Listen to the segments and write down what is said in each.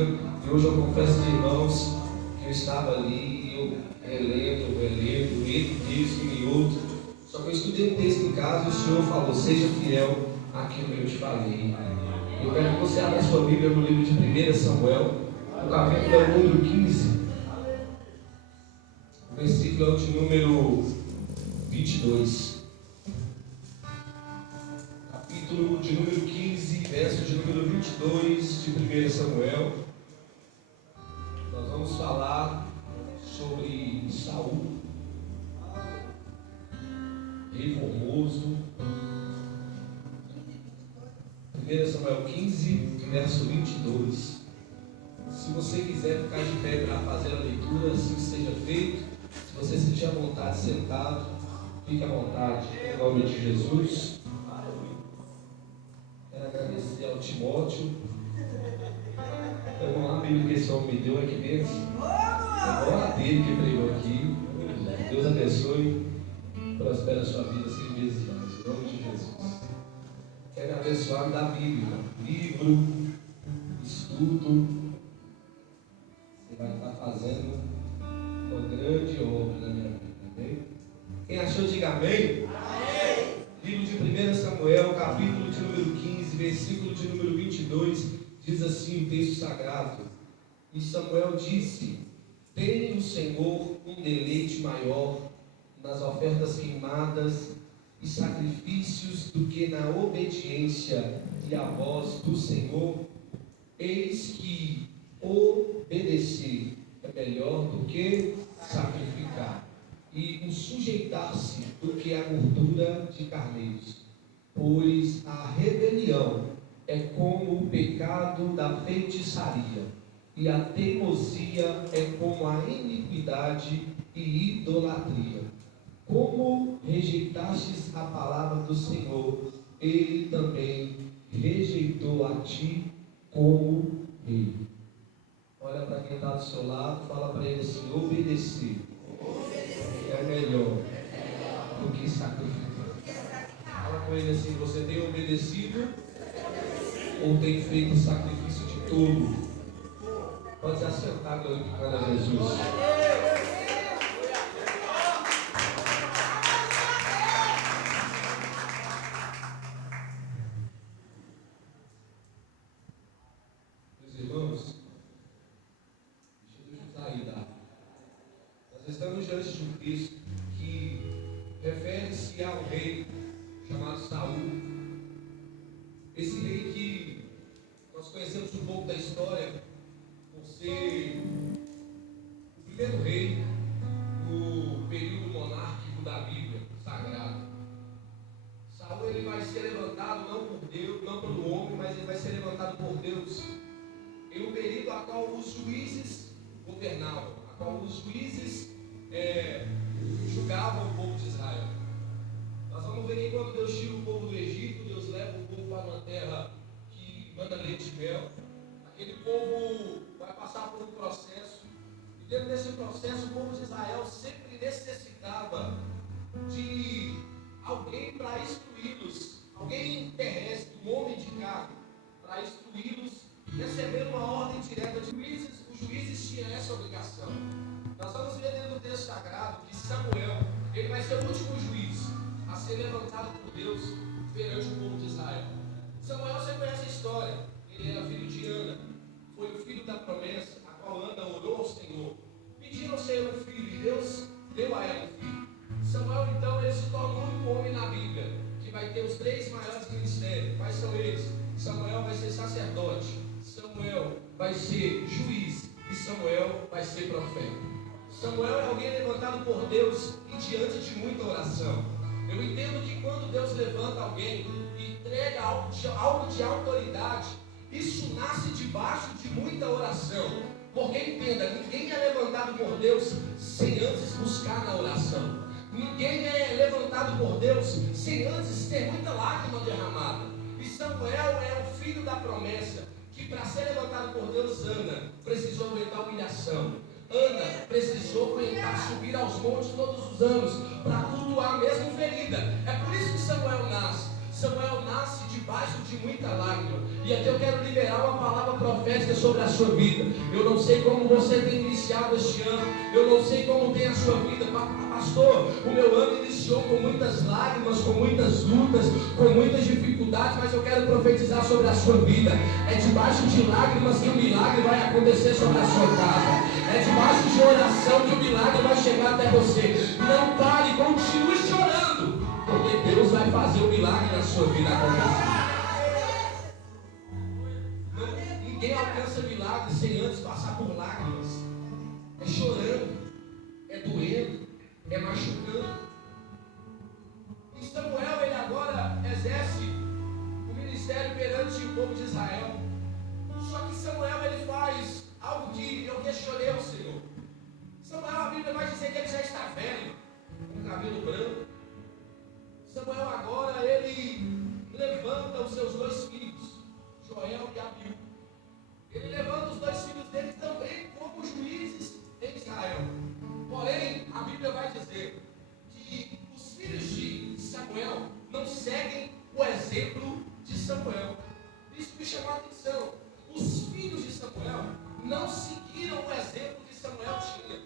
antiga. E hoje eu confesso, irmãos, que eu estava ali e eu relendo, entre texto e outro. Só que eu estudei um texto em casa e o Senhor falou: seja fiel àquilo que eu te falei. Eu quero que você abra a sua Bíblia no livro de 1 Samuel, no capítulo número 15. O versículo é o de número 22. Capítulo de número 15, verso de número 22 de 1 Samuel. Nós vamos falar sobre Saul, rei formoso. 1 Samuel 15, verso 22. Se você quiser ficar de pé para fazer a leitura, assim seja feito. Se você sentir a vontade sentado, fique à vontade, em nome de Jesus. Quero agradecer ao Timóteo. Vamos lá, a Bíblia que esse homem me deu aqui dentro. A glória dele que pregou aqui. Deus abençoe, prospera a sua vida 100 vezes mais, em nome de Jesus. Quero abençoar da Bíblia, livro, estudo. Você vai estar fazendo uma grande obra na minha vida, amém? Quem achou, diga amém. Amém. Livro de 1 Samuel, capítulo de número 15, versículo de número 22, diz assim o texto sagrado: e Samuel disse: tem o Senhor um deleite maior nas ofertas queimadas e sacrifícios do que na obediência e a voz do Senhor? Eis que obedecer é melhor do que sacrificar, e o sujeitar-se do que a gordura de carneiros, pois a rebelião é como o pecado da feitiçaria, e a teimosia é como a iniquidade e idolatria. Como rejeitastes a palavra do Senhor, ele também rejeitou a ti como rei. Olha para quem está do seu lado, fala para ele assim: obedecer é melhor do que sacrificar. Fala com ele assim: você tem obedecido ou tem feito sacrifício de tolo? Pode se assentar, glorificando a Jesus. Meus irmãos, deixa eu sair da. Nós estamos diante de um texto que refere-se a um rei chamado Saul. Esse rei que nós conhecemos um pouco da história por ser o primeiro rei no período monárquico da Bíblia Sagrada. Saul, ele vai ser levantado não por Deus, não pelo homem, mas ele vai ser levantado por Deus em um período a qual os juízes governavam, a qual os juízes julgavam o povo de Israel. Nós vamos ver que quando Deus tira o povo do Egito, Deus leva o povo para uma terra que manda leite e mel. Aquele povo vai passar por um processo, e dentro desse processo o povo de Israel sempre necessitava de alguém para instruí-los, alguém terrestre, um homem de carne, para instruí-los, receber uma ordem direta de juízes. Os juízes tinham essa obrigação. Nós vamos ver dentro do texto sagrado que Samuel, ele vai ser o último juiz a ser levantado por Deus perante o povo de Israel. Samuel, você conhece a história. Ele era filho de Ana, foi o filho da promessa, a qual Ana orou ao Senhor, pediu ao Senhor um filho, e Deus deu a ela um filho. Samuel, então, ele se torna o único homem na Bíblia que vai ter os 3 maiores ministérios. Quais são eles? Samuel vai ser sacerdote, Samuel vai ser juiz e Samuel vai ser profeta. Samuel é alguém levantado por Deus e diante de muita oração. Eu entendo que quando Deus levanta alguém e entrega algo de autoridade, isso nasce debaixo de muita oração. Porque entenda, ninguém é levantado por Deus sem antes buscar na oração. Ninguém é levantado por Deus sem antes ter muita lágrima derramada. E Samuel é o filho da promessa, que para ser levantado por Deus, Ana precisou aguentar humilhação. Ana precisou aguentar subir aos montes todos os anos para cultuar mesmo ferida. É por isso que Samuel nasce. Samuel nasce debaixo debaixo de muita lágrima. E aqui eu quero liberar uma palavra profética sobre a sua vida. Eu não sei como você tem iniciado este ano, eu não sei como tem a sua vida. Pastor, o meu ano iniciou com muitas lágrimas, com muitas lutas, com muitas dificuldades, mas eu quero profetizar sobre a sua vida. É debaixo de lágrimas que o milagre vai acontecer sobre a sua casa. É debaixo de oração que o milagre vai chegar até você. Não pare, continue chorando, porque Deus vai fazer o milagre na sua vida acontecer. Ninguém alcança milagre sem antes passar por lágrimas. É chorando, é doendo, é machucando. E Samuel, ele agora exerce o ministério perante o povo de Israel. Só que Samuel, ele faz algo que eu questionei ao Senhor. Samuel, a Bíblia vai dizer que ele já está velho, com cabelo branco. Samuel agora, ele levanta os seus dois filhos, Joel e Abiú. Ele levanta os dois filhos dele também como juízes em Israel. Porém, a Bíblia vai dizer que os filhos de Samuel não seguem o exemplo de Samuel. Isso me chamou a atenção. Os filhos de Samuel não seguiram o exemplo que Samuel tinha.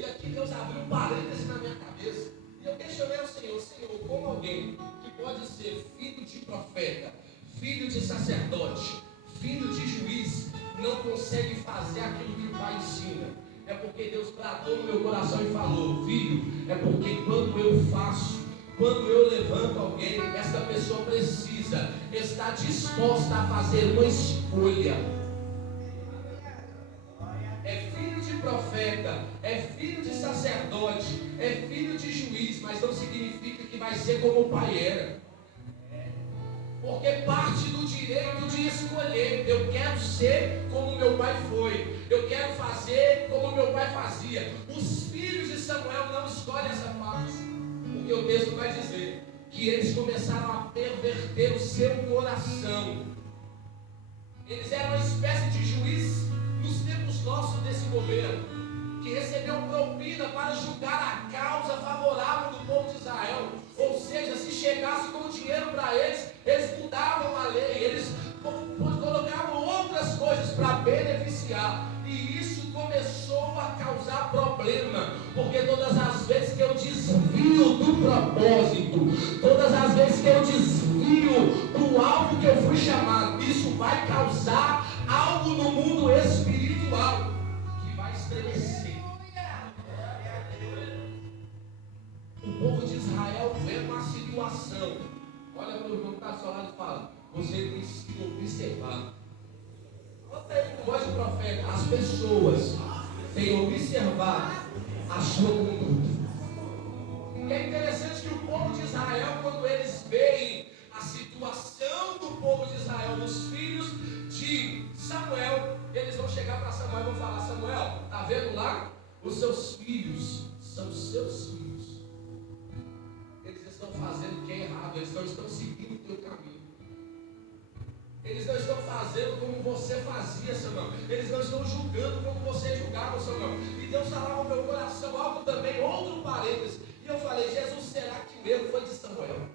E aqui Deus abriu um parêntese na minha cabeça. E eu questionei ao Senhor, como alguém que pode ser filho de profeta, filho de sacerdote, filho de juiz, não consegue fazer aquilo que o pai ensina? É porque Deus bradou no meu coração e falou: filho, é porque quando eu faço, quando eu levanto alguém, essa pessoa precisa estar disposta a fazer uma escolha. É filho de profeta, é filho de sacerdote, é filho de juiz, mas não significa que vai ser como o pai era. Porque parte do direito de escolher. Eu quero ser como meu pai foi, eu quero fazer como meu pai fazia. Os filhos de Samuel não escolhem essa parte, porque o texto vai dizer que eles começaram a perverter o seu coração. Eles eram uma espécie de juiz nos tempos nossos desse governo, que recebeu propina para julgar a causa favorável do povo de Israel. Ou seja, se chegasse com dinheiro para eles, eles mudavam a lei, eles colocavam outras coisas para beneficiar. E isso começou a causar problema, porque todas as vezes que eu desvio do propósito, todas as vezes que eu desvio do alvo que eu fui chamado, isso vai causar algo no mundo espiritual que vai estremecer. O povo de Israel vê uma situação. Olha para o irmão que está do seu lado e fala: você precisa observar. Você aí com voz de profeta, as pessoas têm observado a sua conduta. E é interessante que o povo de Israel, quando eles veem a situação do povo de Israel, dos filhos de Samuel, eles vão chegar para Samuel e vão falar: Samuel, está vendo lá? Os seus filhos são seus filhos. Eles estão fazendo o que é errado, eles não estão seguindo o teu caminho. Eles não estão fazendo como você fazia, Samuel. Eles não estão julgando como você julgava, Samuel. E Deus falava no meu coração algo também, outro parênteses. E eu falei: Jesus, será que o erro foi de Samuel?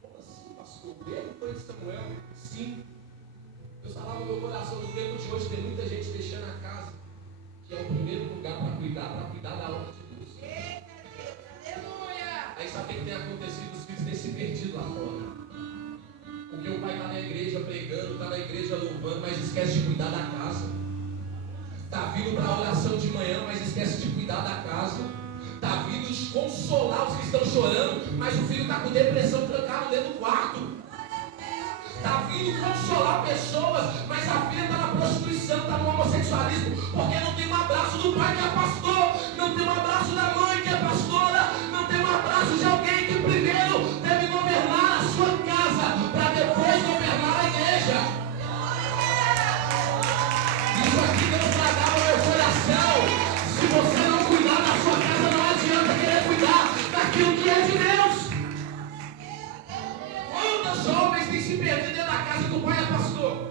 Como assim, pastor? O erro foi de Samuel? Sim. Deus falava no meu coração: no tempo de hoje tem muita gente deixando a casa, que é o primeiro lugar para cuidar da obra de Deus. Aí sabe o que tem acontecido? Os filhos têm se perdido lá fora. Porque o pai está na igreja pregando, está na igreja louvando, mas esquece de cuidar da casa. Está vindo para a oração de manhã, mas esquece de cuidar da casa. Está vindo consolar os que estão chorando, mas o filho está com depressão trancado dentro do quarto. Está vindo consolar pessoas, mas a filha está na prostituição, está no homossexualismo, porque não tem um abraço do pai que é pastor, não tem um abraço da mãe que é pastora, não tem um abraço de alguém que primeiro deve governar a sua casa, para depois governar a igreja. Isso aqui Deus tradava no meu coração. Se você não cuidar da sua casa, não adianta querer cuidar daquilo que é de Deus. Quantos jovens têm se perdido dentro da casa que o pai é pastor,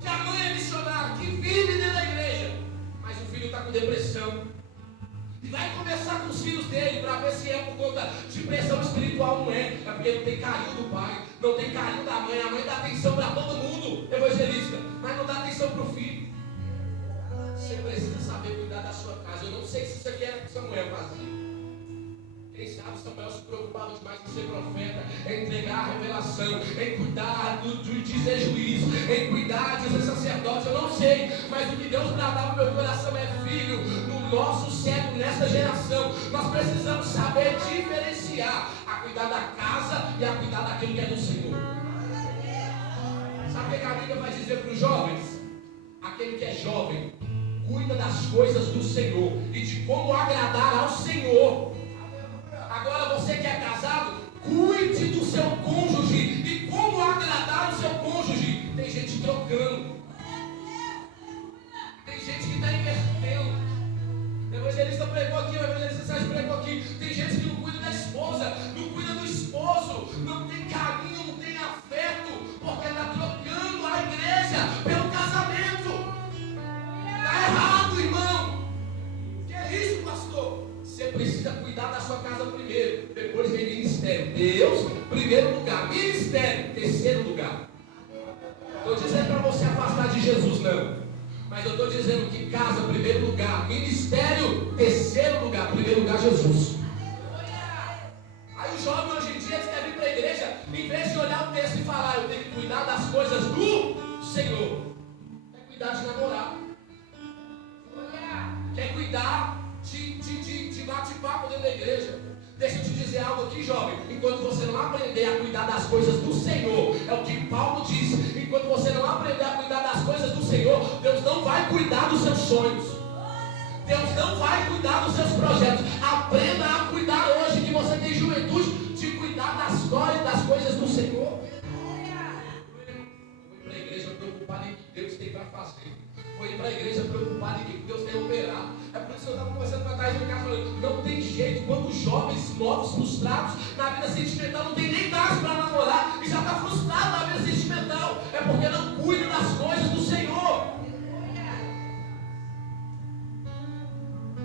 que a mãe é missionária, que vive dentro da igreja, mas o filho está com depressão? E vai conversar com os filhos dele para ver se é por conta de pressão espiritual não é porque não tem carinho do pai, não tem carinho da mãe. A mãe dá atenção para todo mundo, evangelista, mas não dá atenção para o filho. Você precisa saber cuidar da sua casa. Eu não sei se isso aqui era o que Samuel fazia. Quem sabe Samuel se preocupava demais em ser profeta, em entregar a revelação, em cuidar de dizer juízo, em cuidar de ser sacerdote. Eu não sei, mas o que Deus bradava no meu coração é: filho, no nosso século, nessa geração, nós precisamos saber diferenciar a cuidar da casa e a cuidar daquilo que é do Senhor. Sabe o que a Bíblia vai dizer para os jovens? Aquele que é jovem cuida das coisas do Senhor e de como agradar ao Senhor. Agora você que é casado, cuide do seu cônjuge e como agradar o seu cônjuge. Tem gente trocando, tem gente que está invertendo. O evangelista pregou aqui, o evangelista Sérgio pregou aqui. Tem gente que não cuida da esposa, não cuida do esposo, não tem carinho, não tem afeto, porque está trocando a igreja pelo casamento. Está errado, irmão. Que é isso, pastor? Você precisa cuidar da sua casa primeiro, depois vem ministério. Deus, primeiro lugar. Ministério, terceiro lugar. Estou dizendo para você afastar de Jesus, não. Mas eu estou dizendo que casa, primeiro lugar. Ministério, terceiro lugar. Primeiro lugar, Jesus. Aí o jovem hoje em dia quer vir para a igreja, em vez de olhar o texto e falar: eu tenho que cuidar das coisas do Senhor. Quer cuidar de namorar. Quer cuidar de bate-papo dentro da igreja. Deixa eu te dizer algo aqui, jovem. Enquanto você não aprender a cuidar das coisas do Senhor, é o que Paulo diz. Enquanto você não aprender a cuidar das coisas do Senhor, Deus não vai cuidar dos seus sonhos. Deus não vai cuidar dos seus projetos. Aprenda a cuidar hoje, que você tem juventude, de cuidar das coisas do Senhor. Eu vou para a igreja preocupado em que Deus tem para fazer. Vou ir para a igreja preocupado em que Deus tem operado. É por isso que eu estava conversando para trás de casa, falando: não tem jeito, quando jovens novos, frustrados na vida sentimental, não tem nem idade para namorar e já está frustrado na vida sentimental, é porque não cuida das coisas do Senhor.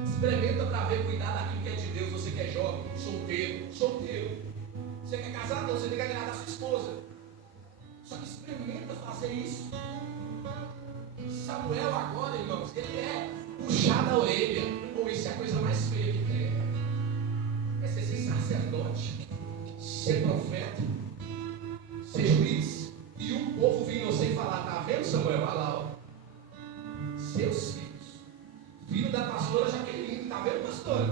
Experimenta para ver, cuidar daquilo que é de Deus. Você que é jovem, solteiro. Você quer casar? Não, você tem que agradar a sua esposa. Só que experimenta fazer isso. Samuel agora, irmãos, ele é puxar da orelha. Pô, isso é a coisa mais feia que tem. É ser sacerdote, ser profeta, ser juiz. E o povo vindo você e falar: tá vendo, Samuel? Olha lá, ó. Seus filhos. Filho da pastora Jaqueline, tá vendo, pastora?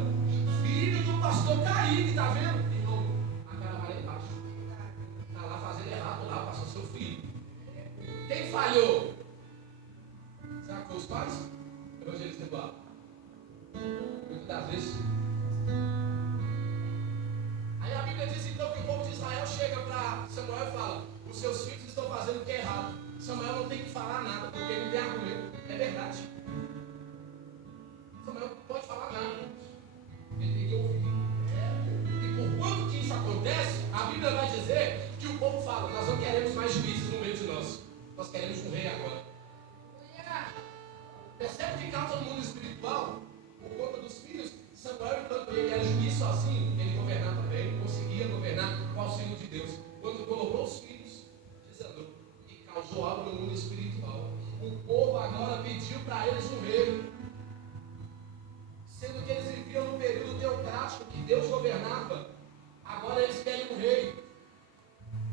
Filho do pastor Caíque, tá vendo? Irmão, a cara vai lá embaixo. Tá lá fazendo errado lá, passou seu filho. Quem falhou? Será que foi os pais? Evangelista Eduardo. Muitas das vezes. Aí a Bíblia diz então que o povo de Israel chega para Samuel e fala: os seus filhos estão fazendo o que é errado. Samuel não tem que falar nada, porque ele não tem argumento. É verdade. Samuel não pode falar nada. Ele tem que ouvir. E por quanto que isso acontece, a Bíblia vai dizer que o povo fala: nós não queremos mais juízes no meio de nós. Nós queremos um rei agora. Percebe que causa no mundo espiritual, por conta dos filhos. Samuel, enquanto ele era juiz sozinho, ele governava bem, ele conseguia governar com o auxílio de Deus. Quando colocou os filhos, desandou e causou algo no mundo espiritual. O povo agora pediu para eles um rei, sendo que eles viviam num período teocrático que Deus governava. Agora eles querem um rei,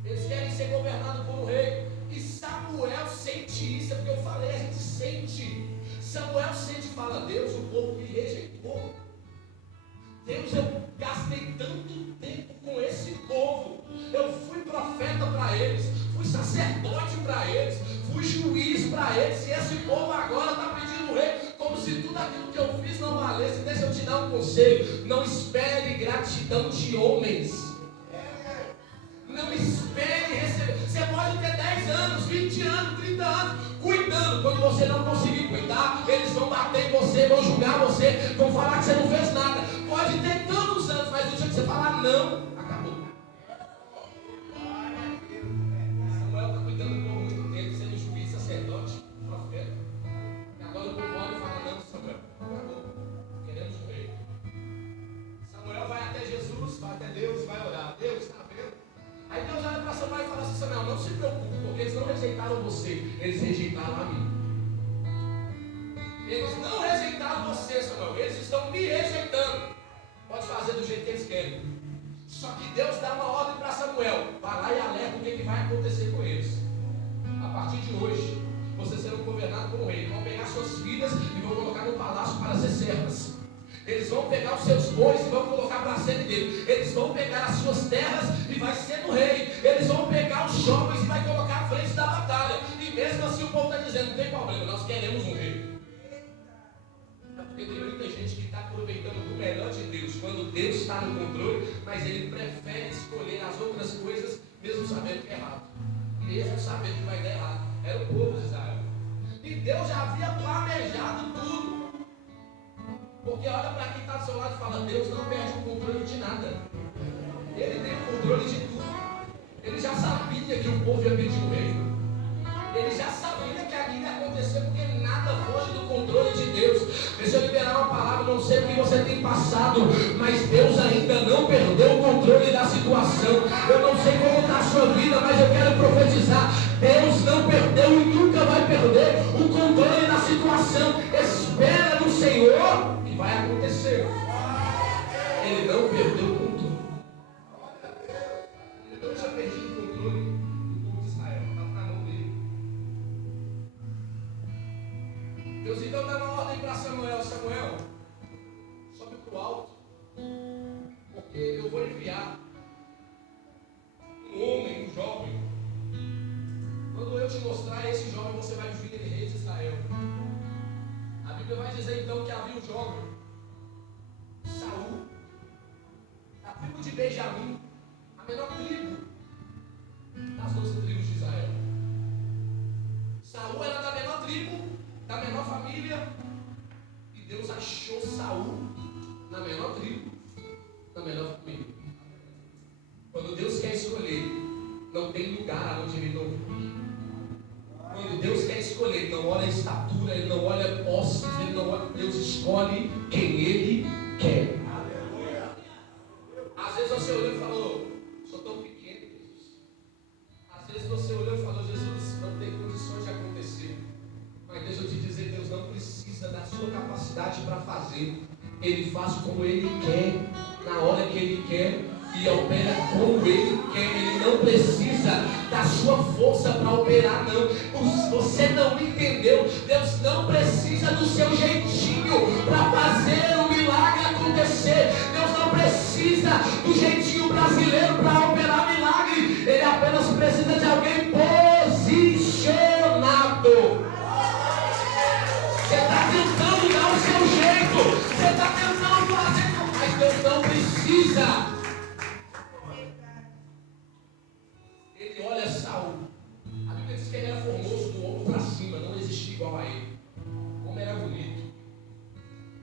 eles querem ser governados por um rei. E Samuel sente isso, é porque eu falei, a gente sente. Samuel sente e fala: Deus, o povo me rejeitou. Deus, eu gastei tanto tempo com esse povo. Eu fui profeta para eles, fui sacerdote para eles, fui juiz para eles. E esse povo agora está pedindo um rei, como se tudo aquilo que eu fiz não valesse. Deixa eu te dar um conselho: não espere gratidão de homens. Não espere receber. Você pode ter 10 anos, 20 anos, 30 anos cuidando. Quando você não conseguir cuidar, eles vão bater em você, vão julgar você, vão falar que você não fez nada. Pode ter tantos anos, mas no dia que você falar não, acabou. Samuel está cuidando por muito tempo, sendo juiz, sacerdote, profeta. E agora o povo olha e fala: não, Samuel, acabou. Queremos um rei. Samuel vai até Jesus, vai até Deus e vai orar. rejeitaram a mim. Eles não rejeitaram você, Samuel. Eles estão me rejeitando. Pode fazer do jeito que eles querem. Só que Deus dá uma ordem para Samuel. Vai lá e alerta o que vai acontecer com eles. A partir de hoje, vocês serão governados por um rei. Vão pegar suas filhas e vão colocar no palácio para ser servas. Eles vão pegar os seus bois e vão colocar para serem dele. Eles vão pegar as suas terras e vai ser no rei. Eles vão pegar os jovens e vai colocar à frente da batalha. E mesmo assim o povo está dizendo, não tem problema, nós queremos um rei. Porque tem muita gente que está aproveitando do melhor de Deus, quando Deus está no controle, mas ele prefere escolher as outras coisas, mesmo sabendo que é errado. Mesmo sabendo que vai dar errado. Era o povo de Israel. E Deus já havia planejado tudo. Porque olha para quem está do seu lado e fala, Deus não perde o controle de nada. Ele tem o controle de tudo. Ele já sabia que o povo ia pedir o rei. Ele já sabia que aquilo ia acontecer, porque nada foge do controle de Deus. Deixa eu liberar uma palavra, não sei o que você tem passado, mas Deus ainda não perdeu o controle da situação. Eu não sei como está a sua vida, mas eu quero profetizar. Deus não perdeu e nunca vai perder o controle da situação. Espera no Senhor que vai acontecer. Ele não perdeu o controle. Ele não tinha perdido o controle do povo de Israel. Estava na mão dele. Deus então dá uma ordem para Samuel. Samuel, sobe para o alto, porque eu vou enviar um homem, um jovem. Quando eu te mostrar esse jovem, você vai vir ele rei de Israel. A Bíblia vai dizer então que havia um jovem, Saul, da tribo de Benjamim, a menor tribo das 12 tribos de Israel. Saul era da menor tribo, da menor família, e Deus achou Saul na menor tribo, na menor família. Quando Deus quer escolher, não tem lugar onde ele não vai. Quando Deus quer escolher, Ele não olha a estatura, Ele não olha posses, Ele não olha. Deus escolhe quem Ele quer. Às vezes você olhou e falou, sou tão pequeno, Jesus. Às vezes você olhou e falou, Jesus, não tem condições de acontecer. Mas deixa eu te dizer, Deus não precisa da sua capacidade para fazer. Ele faz como Ele quer, na hora que Ele quer. E opera como Ele quer. Ele não precisa da sua força para operar, não. Você não entendeu. Deus não precisa do seu jeitinho para fazer o milagre acontecer. Deus não precisa do jeitinho brasileiro para operar milagre. Ele apenas precisa de alguém posicionado. Você está tentando dar o seu jeito, você está tentando fazer, mas Deus não precisa. Ele olha Saul. A Bíblia diz que ele era formoso do ombro para cima, não existia igual a ele. Como era bonito,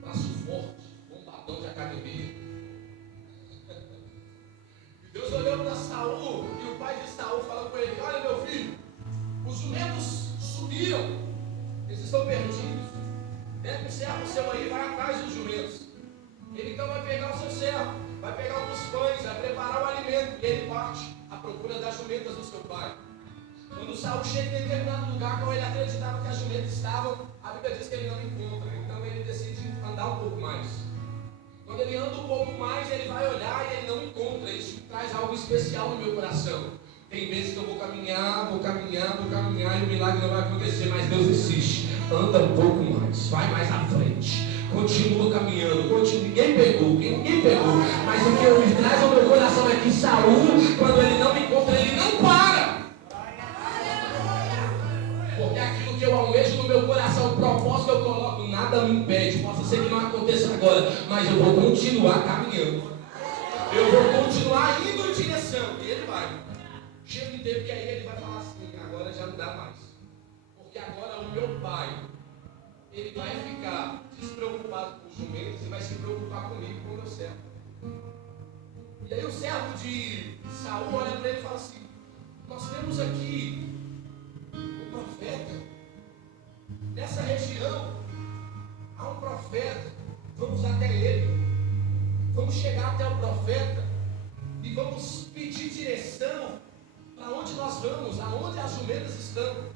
braço forte, bombadão de academia. E Deus olhou para Saul e o pai de Saul falou com ele: olha, meu filho, os jumentos subiram, eles estão perdidos. Pega um servo seu aí, vai atrás dos jumentos. Ele então vai pegar o seu servo, vai pegar alguns pães, vai preparar o alimento e ele parte à procura das jumentas do seu pai. Quando Saul chega em determinado lugar, como ele acreditava que as jumentas estavam, a Bíblia diz que ele não encontra. Então ele decide andar um pouco mais. Quando ele anda um pouco mais, ele vai olhar e ele não encontra. Isso traz algo especial no meu coração. Tem vezes que eu vou caminhar e o milagre não vai acontecer, mas Deus insiste. Anda um pouco mais, vai mais à frente. Continua caminhando, ninguém pegou, mas o que me traz ao meu coração é que Saul, quando ele não me encontra, ele não para. Porque aquilo que eu almejo no meu coração, o propósito que eu coloco, nada me impede. Pode ser que não aconteça agora, mas eu vou continuar caminhando. Eu vou continuar indo em direção. E ele vai. Chega um tempo que aí ele vai falar assim: agora já não dá mais. Porque agora o meu pai, ele vai ficar despreocupado com os jumentos e vai se preocupar comigo, com o meu servo. E aí o servo de Saul olha para ele e fala assim: nós temos aqui um profeta nessa região, há um profeta, vamos até ele, vamos chegar até o profeta e vamos pedir direção para onde nós vamos, aonde as jumentas estão.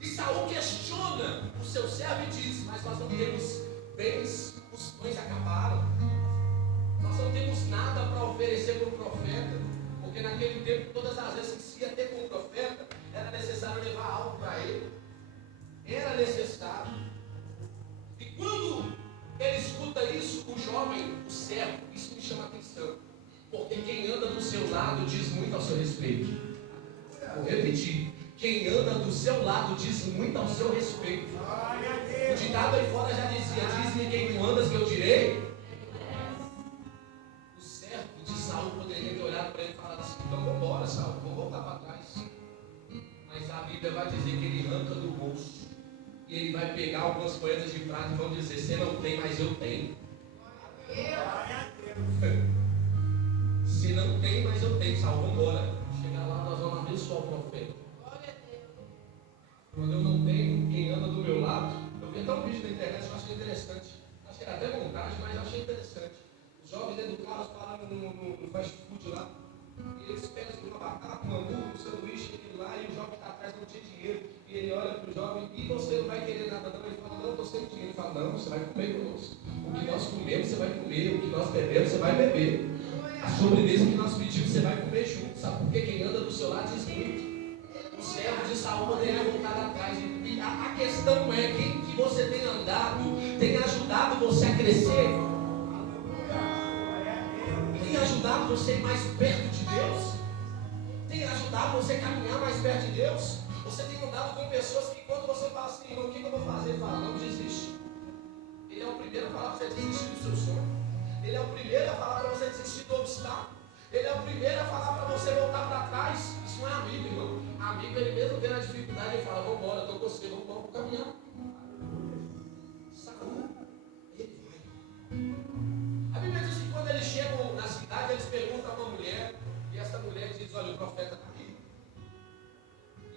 E Saul, que questiona o seu servo e diz: mas nós não temos bens, os pães acabaram. Nós não temos nada para oferecer para o profeta, porque naquele tempo, todas as vezes que se ia ter com o profeta, era necessário levar algo para ele. Era necessário. E quando ele escuta isso, o jovem, o servo, isso me chama a atenção, porque quem anda do seu lado diz muito ao seu respeito. Vou repetir: quem anda do seu lado diz muito ao seu respeito. O ditado aí fora já dizia: diz-me quem tu andas que eu direi. O servo de Saul poderia ter olhado para ele e falado assim: então vamos embora, Saul, vamos voltar para trás. Mas a Bíblia vai dizer que ele arranca do bolso e ele vai pegar algumas moedas de prata e vão dizer: você não tem, mas eu tenho. Se não tem, mas eu tenho. Saul, vamos embora. Chegar lá, nós vamos abençoar o profeta. Quando eu não tenho quem anda do meu lado, eu vi até um vídeo na internet, eu achei interessante. Acho que era até montagem, mas eu achei interessante. Os jovens dentro do carro pararam no fast food lá. E eles pedem uma batata, um hambúrguer, um sanduíche, aquele lá, e o jovem que está atrás não tinha dinheiro. E ele olha para o jovem: e você não vai querer nada não? Ele fala: não, estou sem dinheiro. Ele fala: não, você vai comer conosco. O que nós comemos, você vai comer. O que nós bebemos, você vai beber. A sobremesa que nós pedimos, você vai comer junto. Sabe por quê? Quem anda do seu lado diz muito. O servo de Saul poderia voltar atrás. E a questão é: quem que você tem andado, tem ajudado você a crescer? Tem ajudado você a ir mais perto de Deus? Tem ajudado você a caminhar mais perto de Deus? Você tem andado com pessoas que quando você fala assim: irmão, o que eu vou fazer? Ele fala: não desiste. Ele é o primeiro a falar para você desistir do seu sonho. Ele é o primeiro a falar para você desistir do obstáculo. Ele é o primeiro a falar para você voltar para trás. Isso não é amigo, irmão. Amigo, ele mesmo vê na dificuldade e fala: vamos embora, estou com você, vamos embora para caminhar. Saúl, ele vai. A Bíblia diz que quando eles chegam na cidade, eles perguntam a uma mulher, e essa mulher diz: olha, o profeta está aqui.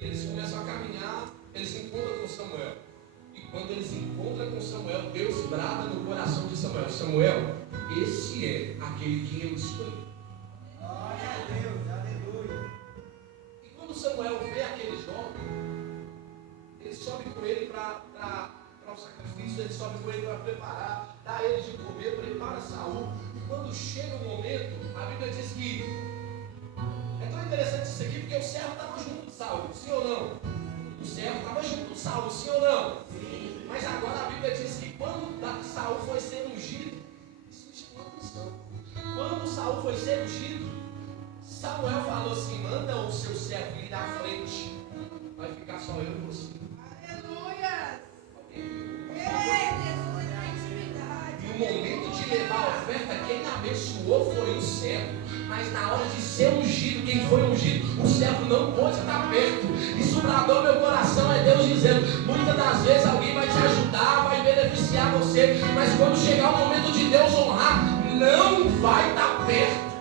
E eles começam a caminhar, eles se encontram com Samuel. E quando eles se encontram com Samuel, Deus brada no coração de Samuel: Samuel, esse é aquele que eu escolhi. Glória a Deus, aleluia. E quando Samuel vê aquele jovem, ele sobe com ele para o sacrifício, ele sobe com ele para preparar, dá a ele de comer, prepara Saul. E quando chega o momento, a Bíblia diz que é tão interessante isso aqui, porque o servo estava junto de Saul, sim ou não? O servo estava junto de Saul, sim ou não? Sim. Mas agora a Bíblia diz que quando Saul foi ser ungido, isso me chamou a atenção. Quando Saul foi ser ungido, Samuel falou assim: manda o seu servo ir à frente, vai ficar só eu e você. Aleluia. E o momento de levar a oferta, quem abençoou foi o servo. Mas na hora de ser ungido, quem foi ungido, o servo não pôde estar perto. Isso bradou meu coração, é Deus dizendo: muitas das vezes alguém vai te ajudar, vai beneficiar você, mas quando chegar o momento de Deus honrar, não vai estar perto.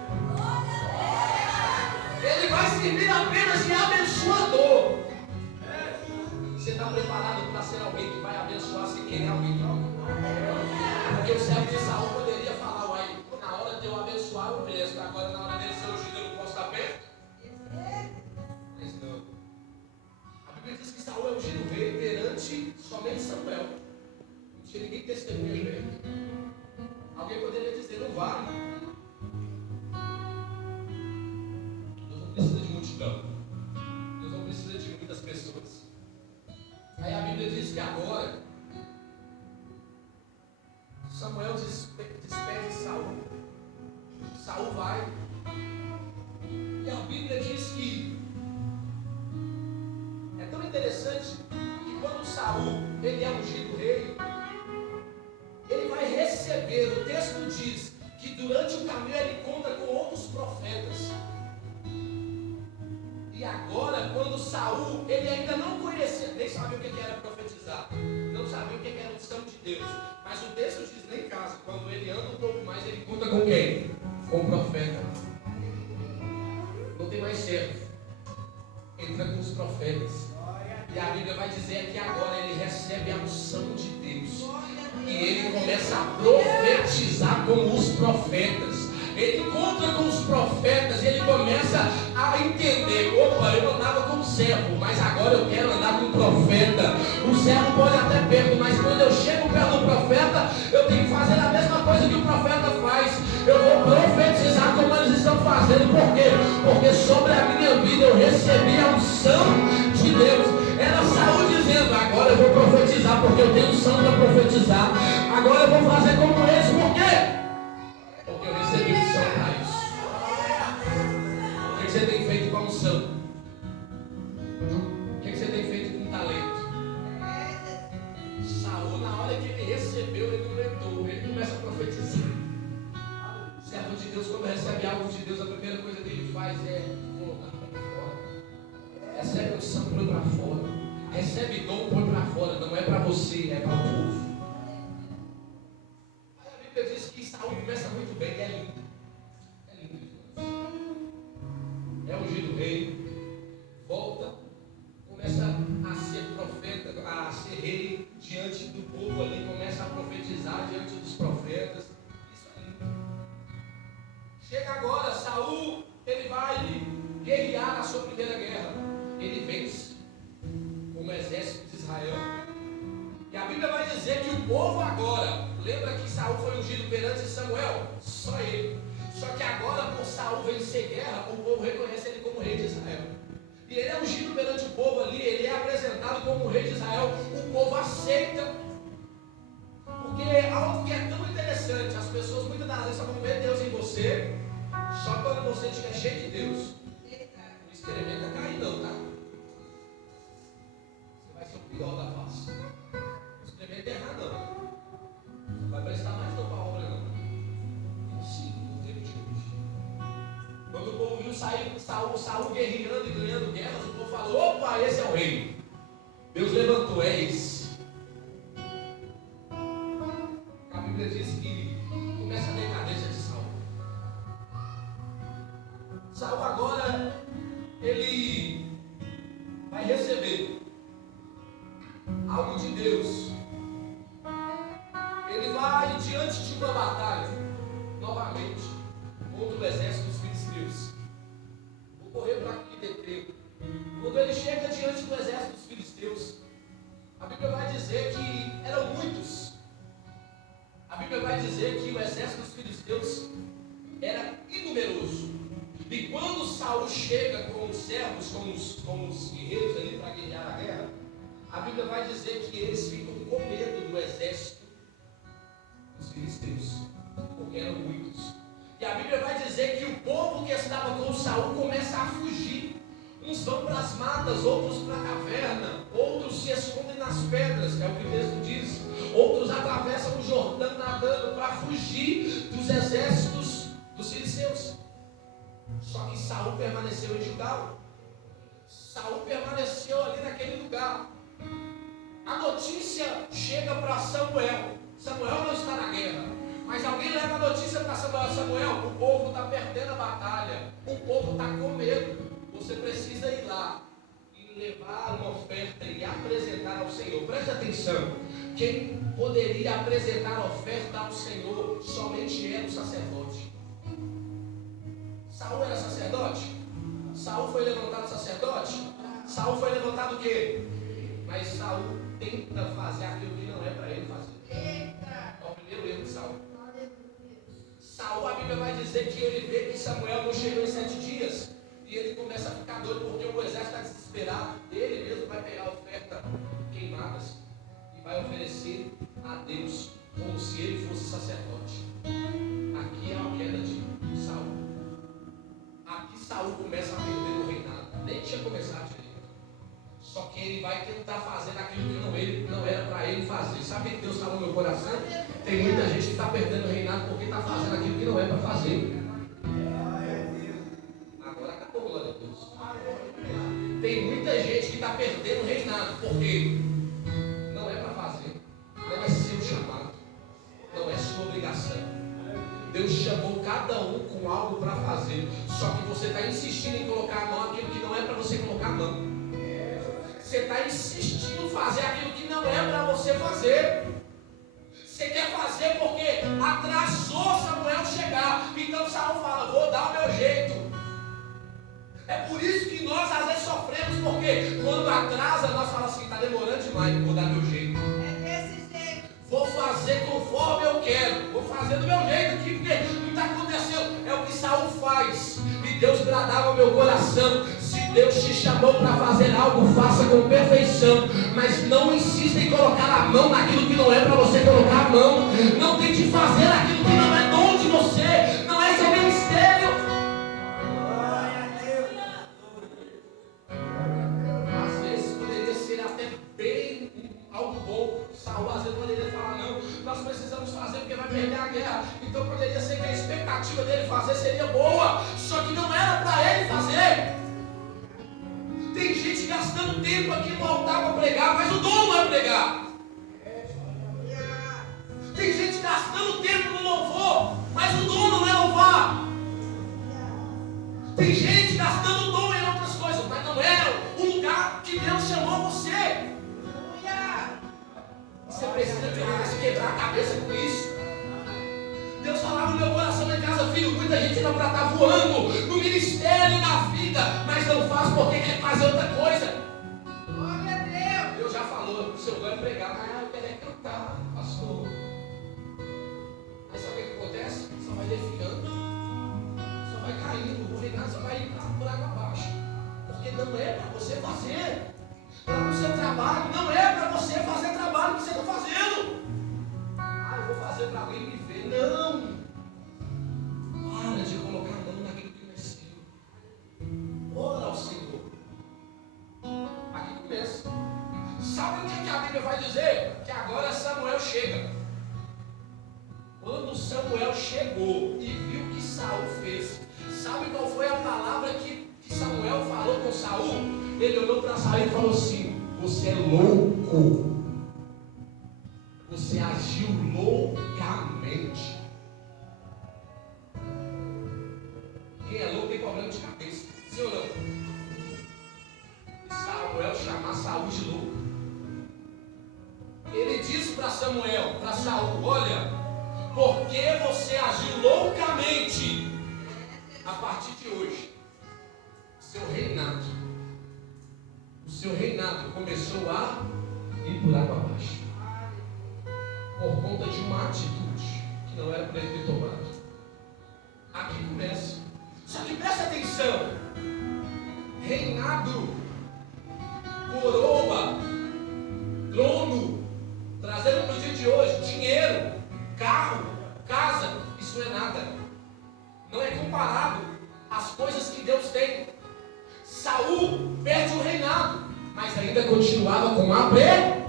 Ele vai servir apenas de abençoador. Você está preparado para ser alguém que vai abençoar sem querer alguém troca? Porque o servo de Saul poderia falar: uai, na hora de eu abençoar eu presto, agora na hora dele ser ungido eu não posso estar perto? Mas não. A Bíblia diz que Saul é ungido rei perante somente Samuel. Não tinha ninguém que testemunha ele. Alguém poderia dizer: não vale. Deus não precisa de multidão. Deus não precisa de muitas pessoas. Aí a Bíblia diz que agora Samuel despede Saul. Saul vai. E a Bíblia diz que é tão interessante que quando Saul ele é ungido rei, ele vai receber. O texto diz que durante o caminho ele encontra com outros profetas. E agora, quando Saul, ele ainda não conhecia, nem sabia o que era profetizar, não sabia o que era a unção de Deus. Mas o texto diz lá em casa, quando ele anda um pouco mais, ele encontra com quem? Com o profeta. Não tem mais servo. Entra com os profetas. E a Bíblia vai dizer que agora ele recebe a unção de Deus. E ele começa a profetizar com os profetas. Ele encontra com os profetas e ele começa a entender: opa, eu andava com um servo, mas agora eu quero andar com um profeta. O servo pode até perto, mas quando eu chego perto do profeta, eu tenho que fazer a mesma coisa que o profeta faz. Eu vou profetizar como eles estão fazendo. Por quê? Porque sobre a minha vida eu recebi a unção de Deus. Era Saul dizendo: agora eu vou profetizar, porque eu tenho unção para profetizar. Agora eu vou fazer como eles. Por quê? Porque eu recebi unção para isso. O que você tem feito com a unção? O que você tem feito com o talento? Saul, na hora que ele recebeu, ele aumentou, ele começa a profetizar. O servo de Deus, quando recebe algo de Deus, a primeira coisa que ele faz é colocar para fora. Recebe unção, põe para fora. Recebe dom, põe para fora. Não é para você, é para o povo. Aí a Bíblia diz que Saul começa muito bem, é lindo. É lindo. É ungido rei, volta, começa a ser profeta, a ser rei diante do povo ali, começa a profetizar diante dos profetas. Isso aí. Chega agora, Saul, ele vai guerrear na sua primeira guerra. Ele vence como exército de Israel. E a Bíblia vai dizer que o povo agora, lembra que Saul foi ungido perante Samuel? Só ele. Só que agora, por Saul vencer guerra, o povo reconhece ele como rei de Israel. E ele é ungido perante o povo ali, ele é apresentado como rei de Israel. O povo aceita. Porque é algo que é tão interessante. As pessoas muitas das vezes só vão ver Deus em você só quando você estiver cheio de Deus. Não experimenta cair não, tá? Você vai ser o pior da face. Não experimenta errar não. Não vai prestar mais não para a obra não. Sim, no tempo de hoje. Quando o povo viu Saul guerreando e ganhando guerras, o povo falou: opa, esse é o rei. Deus levantou, é esse. A Bíblia diz que começa a decadência de Saul. Saul agora, ele vai receber algo de Deus. Ele vai diante de uma batalha, novamente, contra o exército dos filisteus. Vou correr para aqui deter. Quando ele chega diante do exército dos filisteus, a Bíblia vai dizer que eram muitos. A Bíblia vai dizer que o exército dos filisteus era inumeroso. E quando Saul chega com os servos, com os guerreiros ali para guerrear a guerra, a Bíblia vai dizer que eles ficam com medo do exército dos filisteus, porque eram muitos. E a Bíblia vai dizer que o povo que estava com Saul começa a fugir. Uns vão para as matas, outros para a caverna, outros se escondem nas pedras, que é o que o texto diz. Outros atravessam o Jordão nadando para fugir dos exércitos dos filisteus. Só que Saul permaneceu em Gilgal. Saul permaneceu ali naquele lugar. A notícia chega para Samuel. Samuel não está na guerra, mas alguém leva a notícia para Samuel: Samuel, o povo está perdendo a batalha, o povo está com medo, você precisa ir lá e levar uma oferta e apresentar ao Senhor. Preste atenção, quem poderia apresentar a oferta ao Senhor somente era o sacerdote. Saul era sacerdote? Saul foi levantado sacerdote? Saul foi levantado o quê? Mas Saul tenta fazer aquilo que não é para ele fazer. É o primeiro erro de Saul. Saul, a Bíblia vai dizer que ele vê que Samuel não chegou em 7 dias. E ele começa a ficar doido porque o exército está desesperado. Ele mesmo vai pegar a oferta queimadas e vai oferecer a Deus como se ele fosse sacerdote. Aqui é a queda de Saul. Aqui Saul começa a perder o reinado. Nem tinha começado direito. Só que ele vai tentar fazer aquilo que não era para ele fazer. Sabe o que Deus falou no meu coração? Tem muita gente que está perdendo o reinado porque está fazendo aquilo que não é para fazer. Agora acabou, glória a Deus. Tem muita gente que está perdendo o reinado porque não é para fazer. Não é seu chamado. Não é sua obrigação. Deus chamou cada um com algo para fazer. Só que você está insistindo em colocar a mão aquilo que não é para você colocar a mão. Você está insistindo em fazer aquilo que não é para você fazer. Você quer fazer porque atrasou Samuel chegar. Então Saul fala: vou dar o meu jeito. É por isso que nós às vezes sofremos, porque quando atrasa, nós falamos assim, está demorando demais, vou dar meu jeito. É desse jeito. Vou fazer conforme eu quero. Vou fazer do meu jeito aqui, porque não está acontecendo. É o que Saul faz. E Deus bradava o meu coração. Se Deus te chamou para fazer algo, faça com perfeição. Mas não insista em colocar a mão naquilo que não é para você colocar a mão. Não tente fazer aquilo que não é dom de você. Não é seu ministério. Glória a Deus. Às vezes poderia ser até bem algo bom. Saul às vezes poderia falar, não, nós precisamos fazer porque vai perder a guerra. Então poderia ser que a expectativa dele fazer seria boa, só que não era para ele fazer. Tem gente gastando tempo aqui no altar para pregar, mas o dom não é pregar. Tem gente gastando tempo no louvor, mas o dom não é louvar. Tem gente gastando dom em outras coisas, mas não é o lugar que Deus chamou você. Você precisa de uma vez quebrar a cabeça com isso. Deus falava no meu coração em casa, filho, muita gente não para estar voando no ministério, na vida, mas não faz porque quer fazer outra coisa. Glória a Deus. Deus já falou, o seu dom é pregar, mas eu quero é cantar, pastor. Aí sabe o que acontece? Só vai definhando, só vai caindo, o reinado só vai ir por água abaixo. Porque não é para você fazer. Para o seu trabalho, não é para você fazer trabalho que você está fazendo. Ah, eu vou fazer para alguém me ver. Não. Para de colocar a mão naquilo que não é seu. Ora ao Senhor. Aqui começa. Sabe o que a Bíblia vai dizer? Que agora Samuel chega. Quando Samuel chegou e viu o que Saul fez, sabe qual foi a palavra que Samuel falou com Saul? Ele olhou para Saul e falou assim: você é louco. Você agiu loucamente. Quem é louco tem problema de cabeça. Sim ou não? E Samuel chamar Saul de louco. Ele disse para Samuel, para Saul: olha, porque você agiu loucamente, a partir de hoje, o seu reinado começou a ir por água abaixo, por conta de uma atitude que não era para ele ter tomado. Aqui começa. Só que presta atenção: reinado, coroa, trono, trazendo para o dia de hoje, dinheiro, carro, casa, isso não é nada. Não é comparado às coisas que Deus tem. Saul perde o reinado, mas ainda continuava com a presença.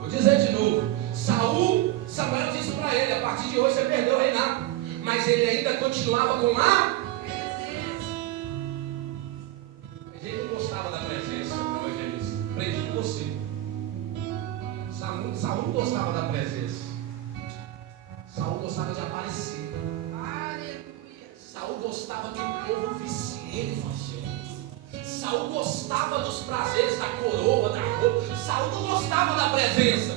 Vou dizer de novo: Samuel disse para ele: a partir de hoje você perdeu o reinado, mas ele ainda continuava com a presença. A gente não gostava da presença do evangelista. Aprendi com você. Saul não gostava da presença. Saul gostava de aparecer. Saul gostava que o povo visse ele fazendo. Saul gostava dos prazeres da coroa, da roupa. Saul não gostava da presença.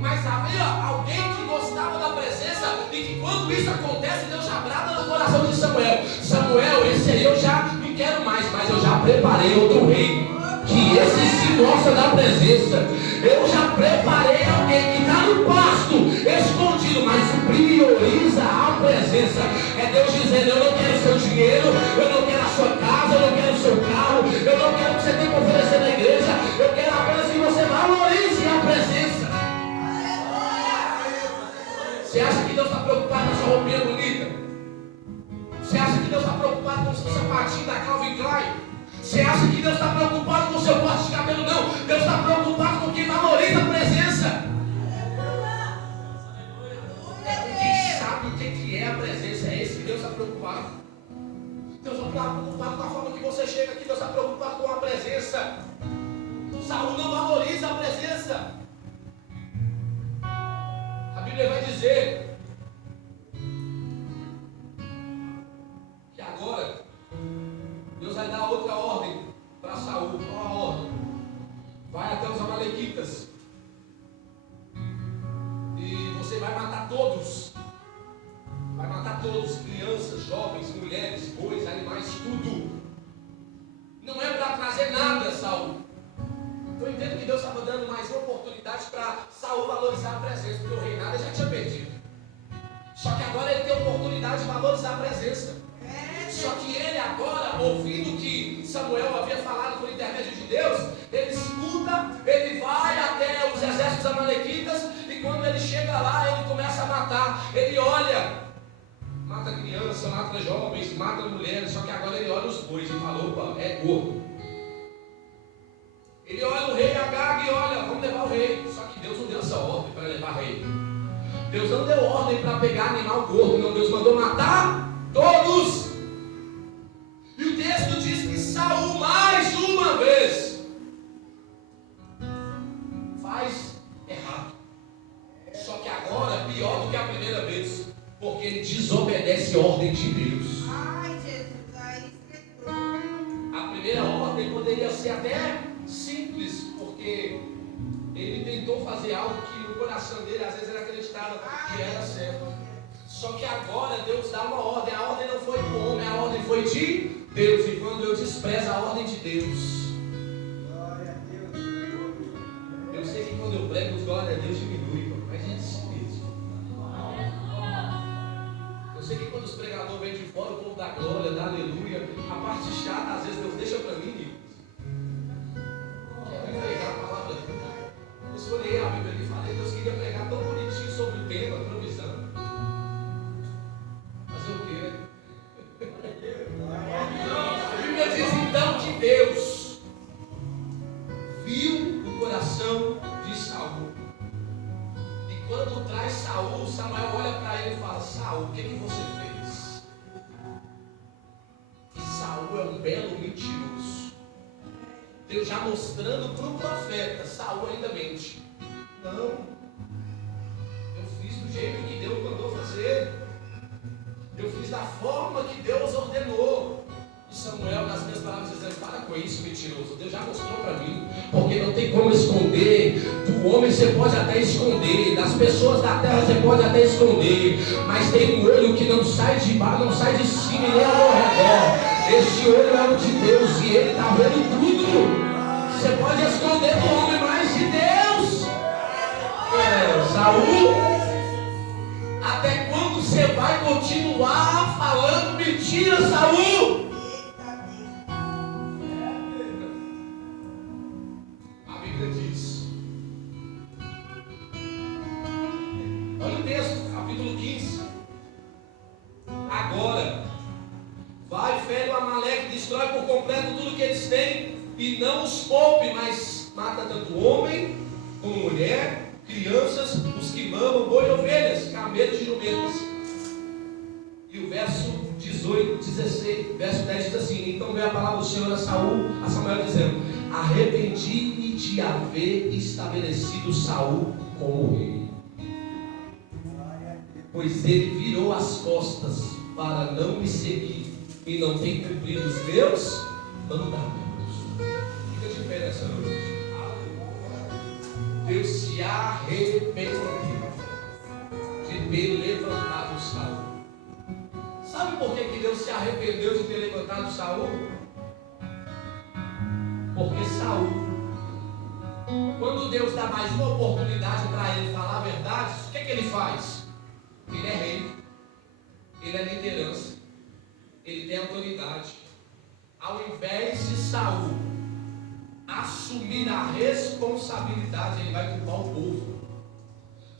Mas havia alguém que gostava da presença e que quando isso acontece, Deus já brada no coração de Samuel: Samuel, esse aí eu já não quero mais, mas eu já preparei outro rei, que esse se gosta da presença. Eu já preparei alguém que está no pasto, escondido, mas prioriza a presença. É Deus dizendo: eu não quero seu dinheiro, eu não quero a sua casa, eu não quero o seu carro, eu não quero o que você tem para oferecer na igreja, eu quero apenas que você valorize a presença. Você acha que Deus está preocupado com a sua roupinha bonita? Você acha que Deus está preocupado com o seu sapatinho da Calvin Klein? Você acha que Deus está preocupado com o seu corte de cabelo? Não. Deus está preocupado com quem valoriza a presença. Quem sabe o que é a presença? É esse que Deus está preocupado. Deus não está preocupado com a forma que você chega aqui. Deus está preocupado com a presença. Saul não valoriza a presença. A Bíblia vai dizer que agora Deus vai dar outra ordem para Saul. Qual a ordem? Vai até os amalequitas e você vai matar todos. Vai matar todos, crianças, jovens. Saul. Eu entendo que Deus estava dando mais uma oportunidade para Saul valorizar a presença, porque o reinado ele já tinha perdido. Só que agora ele tem a oportunidade de valorizar a presença. Só que ele agora, ouvindo que Samuel havia falado por intermédio de Deus, ele escuta, ele vai até os exércitos amalequitas, e quando ele chega lá, ele começa a matar. Ele olha, mata criança, mata jovens, mata mulheres, só que agora ele olha os bois e fala: opa, é gordo. Ele olha o rei Agag e olha, vamos levar o rei. Só que Deus não deu essa ordem para levar rei. Deus não deu ordem para pegar animal gordo, não. Deus mandou matar todos. E o texto diz que Saul, mais uma vez, faz errado. Só que agora, pior do que a primeira vez, porque ele desobedece a ordem de Deus. Ai, Jesus, aí esqueceu. A primeira ordem poderia ser até simples, porque ele tentou fazer algo que no coração dele, às vezes ele acreditava que era certo. Só que agora Deus dá uma ordem. A ordem não foi do homem, a ordem foi de Deus. E quando eu desprezo a ordem de Deus, eu sei que quando eu prego, os glória a Deus diminui, mas é assim mesmo. Eu sei que quando os pregadores vêm de fora, o povo dá glória, dá aleluia. A parte chata, às vezes Deus deixa para mim. Quero pregar a palavra de Deus. Eu escolhi a Bíblia e falei: Deus queria pregar tão bonitinho sobre o tema, provisão. Fazer o quê? A Bíblia diz então que Deus viu o coração de Saul. E quando traz Saul, Samuel olha para ele e fala: Saul, o que você fez? E Saul é um belo mentiroso. Deus já mostrando para o profeta: Saul ainda mente. Não, eu fiz do jeito que Deus mandou fazer. Eu fiz da forma que Deus ordenou. E Samuel, nas minhas palavras, dizendo: para com isso, mentiroso. Deus já mostrou para mim. Porque não tem como esconder. Do homem você pode até esconder. Das pessoas da terra você pode até esconder. Mas tem um olho que não sai de baixo, não sai de cima e nem ao redor. Este olho é o de Deus e ele está vendo tudo. Você pode esconder do homem, mas de Deus. Saul, até quando você vai continuar falando mentira, Saul? A Bíblia diz, olha o texto, capítulo 15. Agora, vai, fere o Amaleque, destrói por completo tudo que eles têm, e não os poupe, mas mata tanto homem como mulher, crianças, os que mamam, boi e ovelhas, camelos e jumentas. E o verso 18, 16, verso 10 diz assim: então veio a palavra do Senhor a Samuel dizendo: arrependi-me de haver estabelecido Saul como rei, pois ele virou as costas para não me seguir e não tem cumprido os meus mandamentos. Fica de pé nessa noite. Deus se arrependeu de ter levantado Saul. Sabe por que Deus se arrependeu de ter levantado Saul? Porque Saul, quando Deus dá mais uma oportunidade para ele falar a verdade, o que ele faz? Ele é rei, ele é liderança, ele tem autoridade. Ao invés de Saul assumir a responsabilidade, ele vai culpar o povo.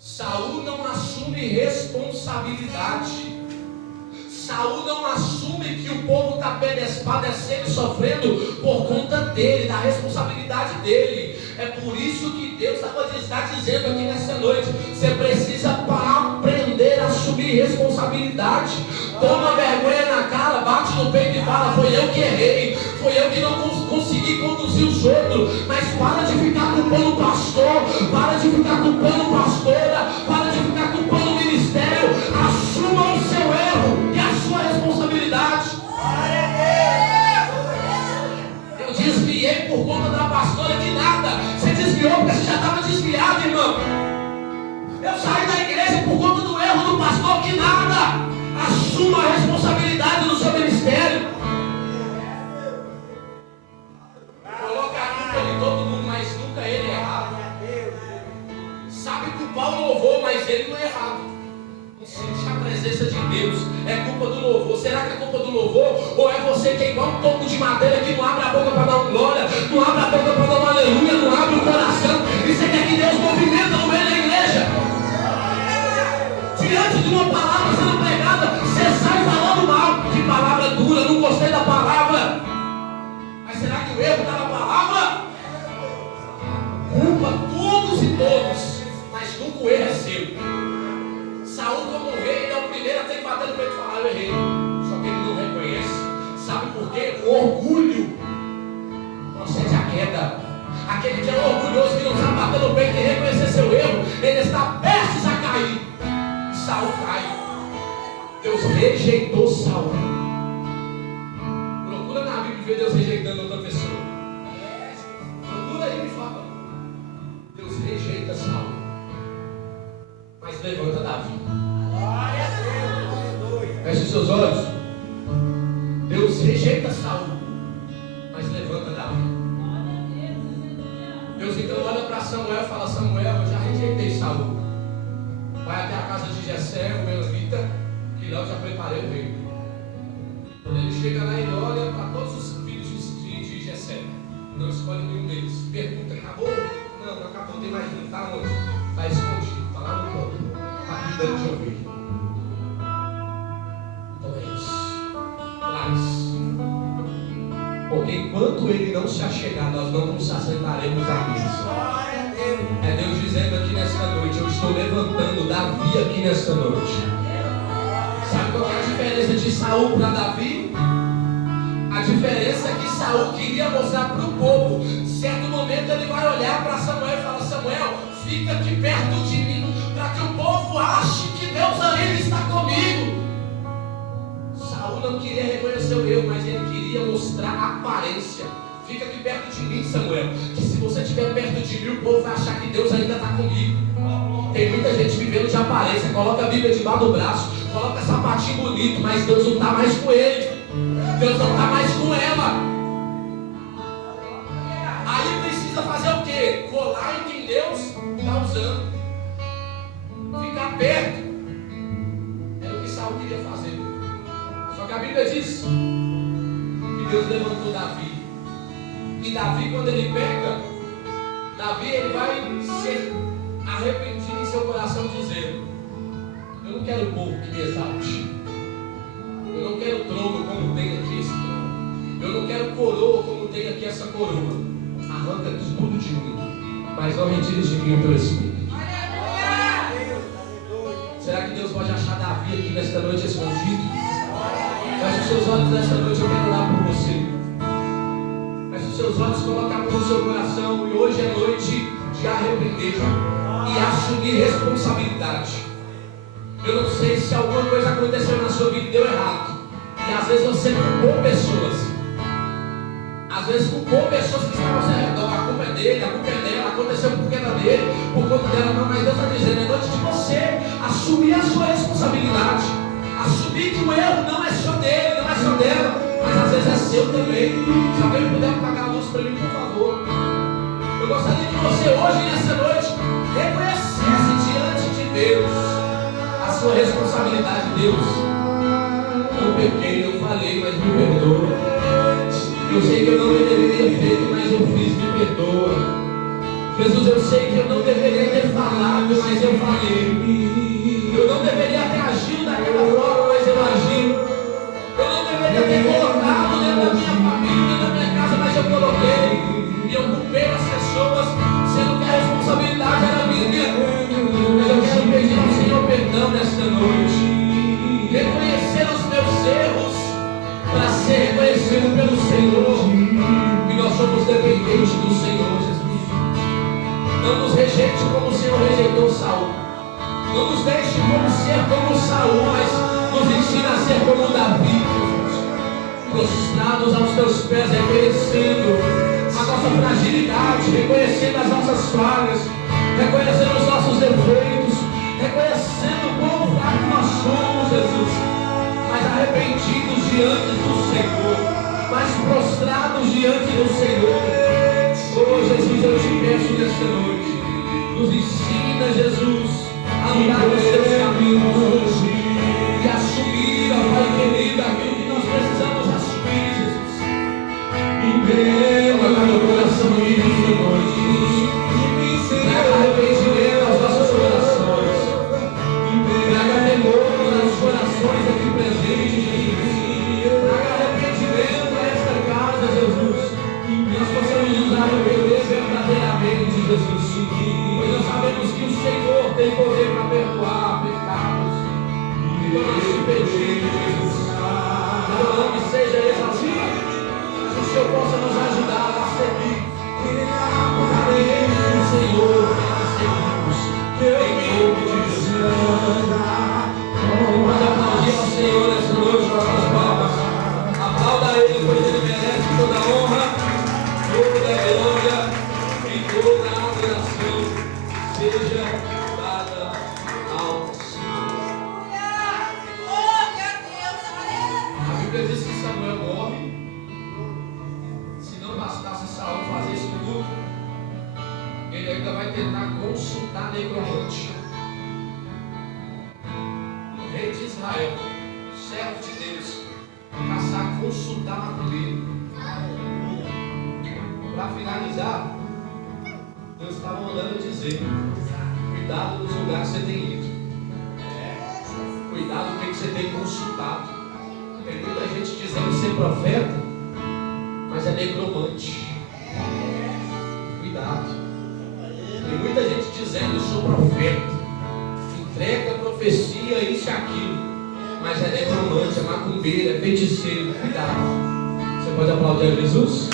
Saul não assume responsabilidade. Saul não assume que o povo está padecendo e sofrendo por conta dele, da responsabilidade dele. É por isso que Deus está dizendo aqui nessa noite: você precisa aprender a assumir responsabilidade. Toma vergonha na cara, bate no peito e fala: foi eu que errei, foi eu que não consegui conduzir os outros. Mas para de ficar culpando o pastor, para de ficar culpando a pastora, para de ficar culpando o ministério. Assuma o seu erro e a sua responsabilidade. Eu desviei por conta da pastora, de nada. Você desviou porque você já estava desviado, irmão. Eu saí da igreja por conta do erro do pastor, que nada. Assuma a responsabilidade do seu ministério. Coloca a culpa dele não é errado. Não sentir a presença de Deus é culpa do louvor. Será que é culpa do louvor? Ou é você que é igual um toco de madeira que não abre a boca para dar um glória, não abre a boca para dar um aleluia, não abre o coração, e você quer que Deus movimenta no meio da igreja? Diante de uma palavra sendo pregada, você sai falando mal. Que palavra dura, não gostei da palavra. Mas será que o erro está na palavra? Culpa todos e todos, mas nunca o erro é seu. Saul, como rei, ele é o primeiro a ter que bater no peito e falar: eu errei. Só que ele não reconhece. Sabe por quê? O orgulho procede a queda. Aquele que é orgulhoso, que não sabe bater no peito e reconhecer seu erro, ele está prestes a cair. E Saul cai. Deus rejeitou Saul. Procura na Bíblia ver Deus rejeitando outra pessoa. Procura aí e me fala. Deus rejeita Saul, mas levanta Davi. Feche os seus olhos. Deus rejeita Saul, mas levanta Davi. Deus então olha para Samuel e fala: Samuel, eu já rejeitei Saul. Vai até a casa de Jessé, o Elvita, que lá eu já preparei o rei. Quando ele chega lá, ele olha para todos os filhos de Jessé. Não escolhe nenhum deles. Pergunta: acabou? Não, não acabou, tem mais um. Está onde? Está escondido, está lá no campo. Está cuidando de ovelha. Então é isso. Traz. Porque enquanto ele não se achegar, nós não nos assentaremos à mesa. É Deus dizendo aqui nesta noite: eu estou levantando Davi aqui nesta noite. Sabe qual é a diferença de Saul para Davi? A diferença é que Saul queria mostrar para o povo. Certo momento ele vai olhar para Samuel e fala: Samuel, fica aqui perto de mim, para que o povo ache que Deus ainda está comigo. Saul não queria reconhecer o erro, mas ele queria mostrar a aparência. Fica aqui perto de mim, Samuel, que se você estiver perto de mim, o povo vai achar que Deus ainda está comigo. Tem muita gente vivendo de aparência, coloca a Bíblia debaixo do braço, coloca sapatinho bonito, mas Deus não está mais com ele. Deus não está mais com ela. Aí precisa fazer o quê? Colar em quem Deus está usando. Ficar perto. Era o que Saul queria fazer. Só que a Bíblia diz que Deus levantou Davi. E Davi, quando ele peca, Davi ele vai ser arrependido em seu coração, dizendo: eu não quero povo que me exalte. Eu não quero trono como tem aqui esse trono. Eu não quero coroa como tem aqui essa coroa. Arranca tudo de mim, mas não retire de mim o teu espírito. Será que Deus pode achar Davi aqui nesta noite escondido? Feche os seus olhos nesta noite, eu quero orar por você. Feche os seus olhos, coloque a mão no seu coração. E hoje é noite de arrepender e assumir responsabilidade. Eu não sei se alguma coisa aconteceu na sua vida e deu errado. E às vezes você culpou pessoas. Às vezes culpou pessoas que estavam ao seu redor. A culpa é dele, a culpa é dela, aconteceu por conta dele, por conta dela. Não, mas Deus está dizendo: é noite de você assumir a sua responsabilidade. Assumir que o erro não é só dele, não é só dela, mas às vezes é seu também. Se alguém puder apagar a luz para mim, por favor. Eu gostaria que você hoje, nessa noite, reconhecesse diante de Deus a sua responsabilidade. Deus, eu pequei, eu falei, mas me perdoa. Eu sei que eu não deveria ter feito, mas eu fiz, me perdoa. Jesus, eu sei que eu não deveria ter falado, mas eu falei. Eu não deveria ter agido daquela forma, mas eu agi. Eu não deveria ter colocado dentro da minha família, dentro da minha casa, mas eu coloquei. E eu culpei as pessoas, sendo que a responsabilidade era minha. Mas eu quero pedir ao Senhor perdão nesta noite. Reconhecer os meus erros para ser reconhecido pelo Senhor. E nós somos dependentes do Senhor, Jesus. Não nos rejeite como o Senhor rejeitou Saul. Não nos deixe ser como Saul, mas nos ensina a ser como Davi, Jesus. Prostrados aos teus pés, reconhecendo a nossa fragilidade, reconhecendo as nossas falhas, reconhecendo os nossos defeitos, reconhecendo o quão fraco nós somos, Jesus, mas arrependidos diante do Senhor, mas prostrados diante do Senhor. Oh Jesus, eu te peço nesta noite, nos ensina, Jesus, a andar nos teus caminhos e assumir, ó Pai querido, aquilo que nós precisamos assumir, Jesus. Colocar no coração de hoje. Traga arrependimento aos nossos corações. Traga temor aos corações aqui presentes, Jesus. Traga arrependimento a esta casa, Jesus. Que nós possamos nos arrepender verdadeiramente, Jesus. Pois nós sabemos que o Senhor tem poder para perdoar pecados. Então nós te pedimos, Jesus. Que o nome seja exaltado. Que o Senhor possa nos ajudar a seguir. Amém, Senhor, seguimos. Em nome de Jesus. Pode aplaudir ao Senhor nessa noite com as suas palmas. Aplauda Ele, pois Ele merece toda a honra, toda a glória e toda a adoração. Seja dada ao Senhor. A Bíblia diz que Samuel morre. Se não bastasse Saul fazer isso tudo, ele ainda vai tentar consultar necromante. O rei de Israel, servo de Deus, caçar, consultar macumbeiro. Para finalizar, Deus estava mandando dizer: cuidado nos lugares que você tem ido, cuidado com o que você tem consultado. Tem muita gente dizendo ser profeta, mas é necromante. Cuidado. Tem muita gente dizendo: eu sou profeta, entrega a profecia, isso e aquilo, mas é necromante, é macumbeiro, é feiticeiro. Cuidado. Você pode aplaudir a Jesus?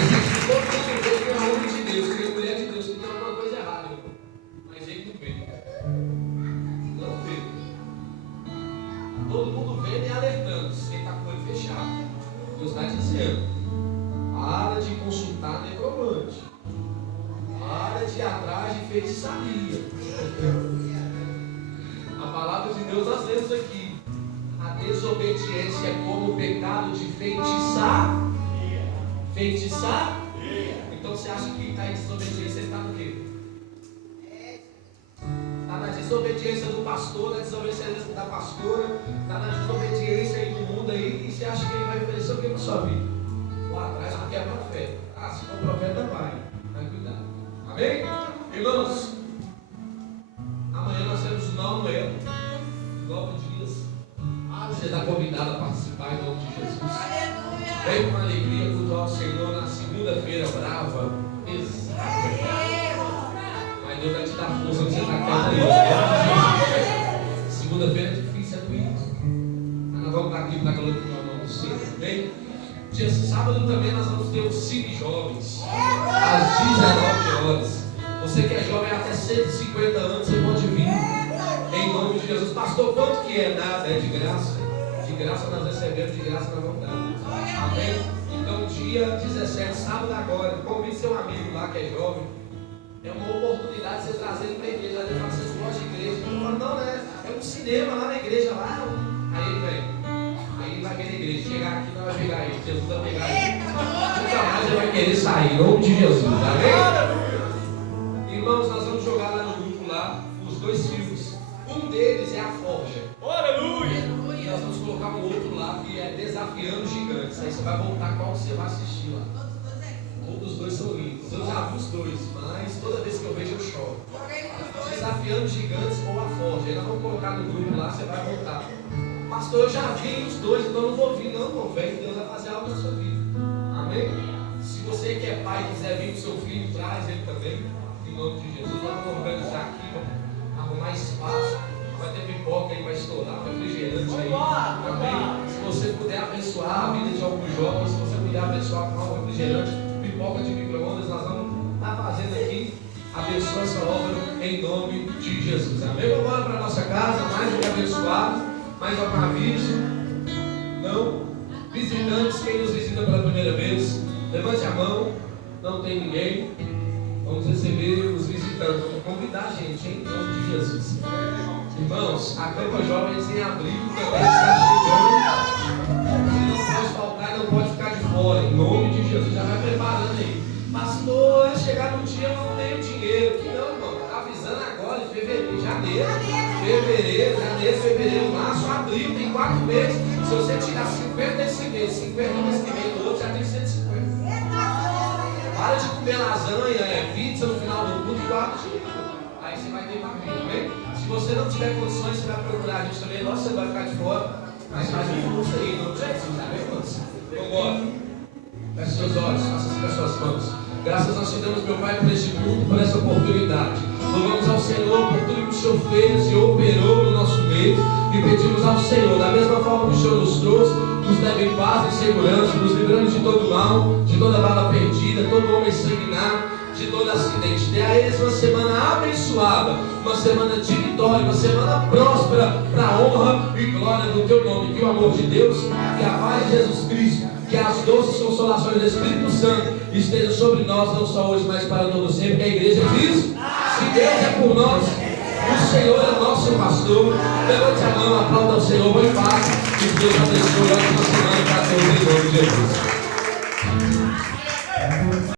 Existe todo mundo vê que é homem de Deus, que é mulher de Deus, que tem alguma coisa errada, irmão. Mas ele não vê. Não vê. Todo mundo vendo e alertando. Quem está com o olho fechado. Deus está dizendo: para de consultar necromante. Para de ir atrás de feitiçaria. A palavra de Deus nós lemos aqui: a desobediência é como o pecado de feitiçar. Feitiçar? Então você acha que está em desobediência? Você está no quê? Está na desobediência do pastor, na desobediência da pastora, está na desobediência aí do mundo aí, e você acha que ele vai oferecer o que para sua vida? Lá atrás porque é profeta. Ah, se for profeta vai. Vai cuidar. Amém? Irmãos, amanhã nós temos o Noel, 9 dias. Você está convidado a participar em nome de Jesus. Vem com alegria cultuar o Senhor na segunda-feira brava, pesada. Mas Deus vai te dar força que você está quieto. Segunda-feira é difícil, é doído. Mas nós vamos estar aqui para a glória do nome do Senhor. Bem? Dia sábado também nós vamos ter o Cine Jovens, às 19 horas. Você que é jovem até 150 anos, você pode vir. Em nome de Jesus. Pastor, quanto que é nada? É de graça. De graça nós recebemos, de graça nós vamos dar. Amém? Então, dia 17, sábado agora, convide seu amigo lá que é jovem. É uma oportunidade de você trazer ele para a igreja. Ele fala: vocês gostam de igreja? Eu falo: não, né? É um cinema lá na igreja. Lá. Aí ele vem. Aí ele vai vir na igreja. Chegar aqui, nós vamos pegar ele. Jesus vai pegar ele. Nunca mais ele vai querer sair. Em nome de Jesus. Amém? Irmãos, nós vamos jogar lá no grupo lá os 2 filmes. Um deles é A Forja. Aleluia! E nós vamos colocar um outro lá que é Desafiando Gigantes. Aí você vai voltar qual você vai assistir lá. Todos os 2 são lindos. Eu já vi os 2, mas toda vez que eu vejo eu choro. Desafiando Gigantes ou A Forja. Aí nós vamos colocar no grupo lá, você vai voltar. Pastor, eu já vi os 2, então eu não vou vir. Não, não vem. Deus vai fazer algo na sua vida. Amém? Se você que é pai quiser vir com seu filho, traz ele também. Em nome de Jesus. Nós vamos organizar aqui, vamos arrumar espaço. Vai ter pipoca aí, vai estourar, refrigerante aí. Amém? Se você puder abençoar a vida de alguns jovens, se você puder abençoar com um refrigerante, pipoca de micro-ondas, nós vamos estar fazendo aqui. Abençoa essa obra em nome de Jesus. Amém? Vamos embora para a nossa casa, mais do que abençoado, mais algum aviso? Não? Visitantes, quem nos visita pela primeira vez, levante a mão, não tem ninguém. Vamos receber os visitantes, vamos convidar a gente, em nome de Jesus. Irmãos, a Campa Jovens em abril também está chegando. Se não pode faltar, não pode ficar de fora, em nome de Jesus. 4 meses. Se você tirar 50 esse mês, 50 mês que vem, do outro já tem 150. Para de comer lasanha, pizza no final do culto e guarda o dinheiro. Aí você vai ter papinho, bem? Se você não tiver condições, você vai procurar a gente também. Nossa, você vai ficar de fora. Mas faz um curso aí, em nome de Jesus, amém, irmãos? Vambora. Feche seus olhos, faça assim com as suas mãos. Graças nós te damos, meu Pai, por este culto, por essa oportunidade. Louvamos ao Senhor por tudo que o Senhor fez e operou no nosso meio. E pedimos ao Senhor, da mesma forma que o Senhor nos trouxe, nos leve em paz e segurança, nos livrando de todo mal, de toda bala perdida, todo homem sanguinário, de todo acidente. Dê a eles uma semana abençoada, uma semana de vitória, uma semana próspera, para a honra e glória do teu nome. Que o amor de Deus, que a paz de Jesus Cristo, que as doces consolações do Espírito Santo estejam sobre nós, não só hoje, mas para todo sempre. Que a igreja diz: se Deus é por nós, o Senhor é o nosso pastor. Levante a mão, aplauda ao Senhor, vou em paz. Que Deus abençoe. Ótima semana para todos, em nome de Jesus.